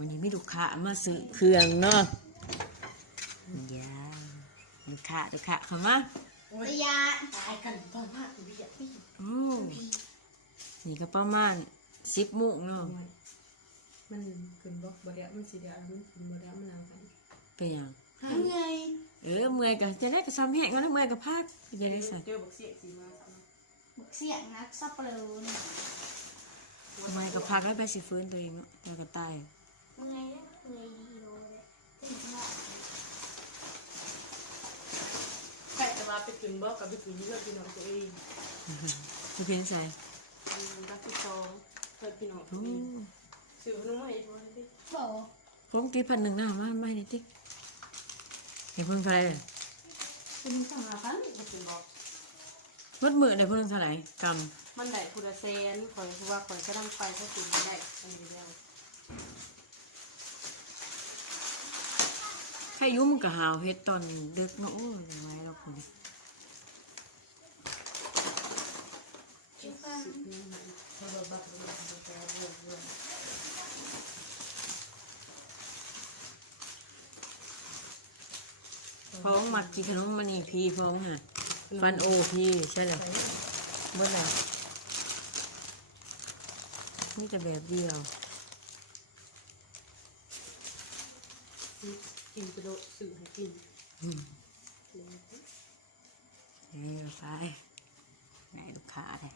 มันยังไม่ลูกค้ามาซื้อเครื่องเนาะยาลูกค้าเข้ามาระยะตายกันต้องมากตัวใหญ่โอ้นี่ก็ประมาณ10 โมงเนาะมันขึ้นบ่เดี๋ยวมันสิเดี๋ยวมันขึ้นบ่เดี๋ยวมันเอากันเป็นหยังเมื่อยเมื่อยก็จะได้ก็ซ้ำแห้งแล้วเมื่อยก็พักจะได้ใส่เจอบักเสียสีมาซ้ำบุกเสียงนักซับเปลือย เมื่อยก็พักแล้วไปสิฟื้นตัวเองเนาะแล้วก็ตายเมื่อยนะเมื่อยดีโลเลยถึงหม้อใครจะมาไปกินบ่กับไปกินเยอะพี่น้องตัวเอง ที่เพียนใส่รักที่สองเคยพี่น้องตัวเองซื้อขนมมาให้พ่อดิ บอก ผมตี1,100นะมาไม่ได้ติ๊กเห็นเพิ่งเท่าไหร่ เป็นสั่งอาหารก็กินบ่มืดมือได้เพิ่งเท่าไหร่กำมันได้พุทธเซนคอยคือว่าคอยก็ต้องไปถ้ากินไม่ได้อันนี้เดียวใครยุ่มกับหาวเฮ็ดตอนดึกเนาะโอ้ยยังไงเราคน ชิฟังพ้องหมักกินขนมมันนี่พี่พ้องฮะฟันโอพี่ใช่เลยเมื่อไหร่นี่จะแบบเดียวกินกระโดดสื่อให้กินนี่ไปไหนลูกค้าแท้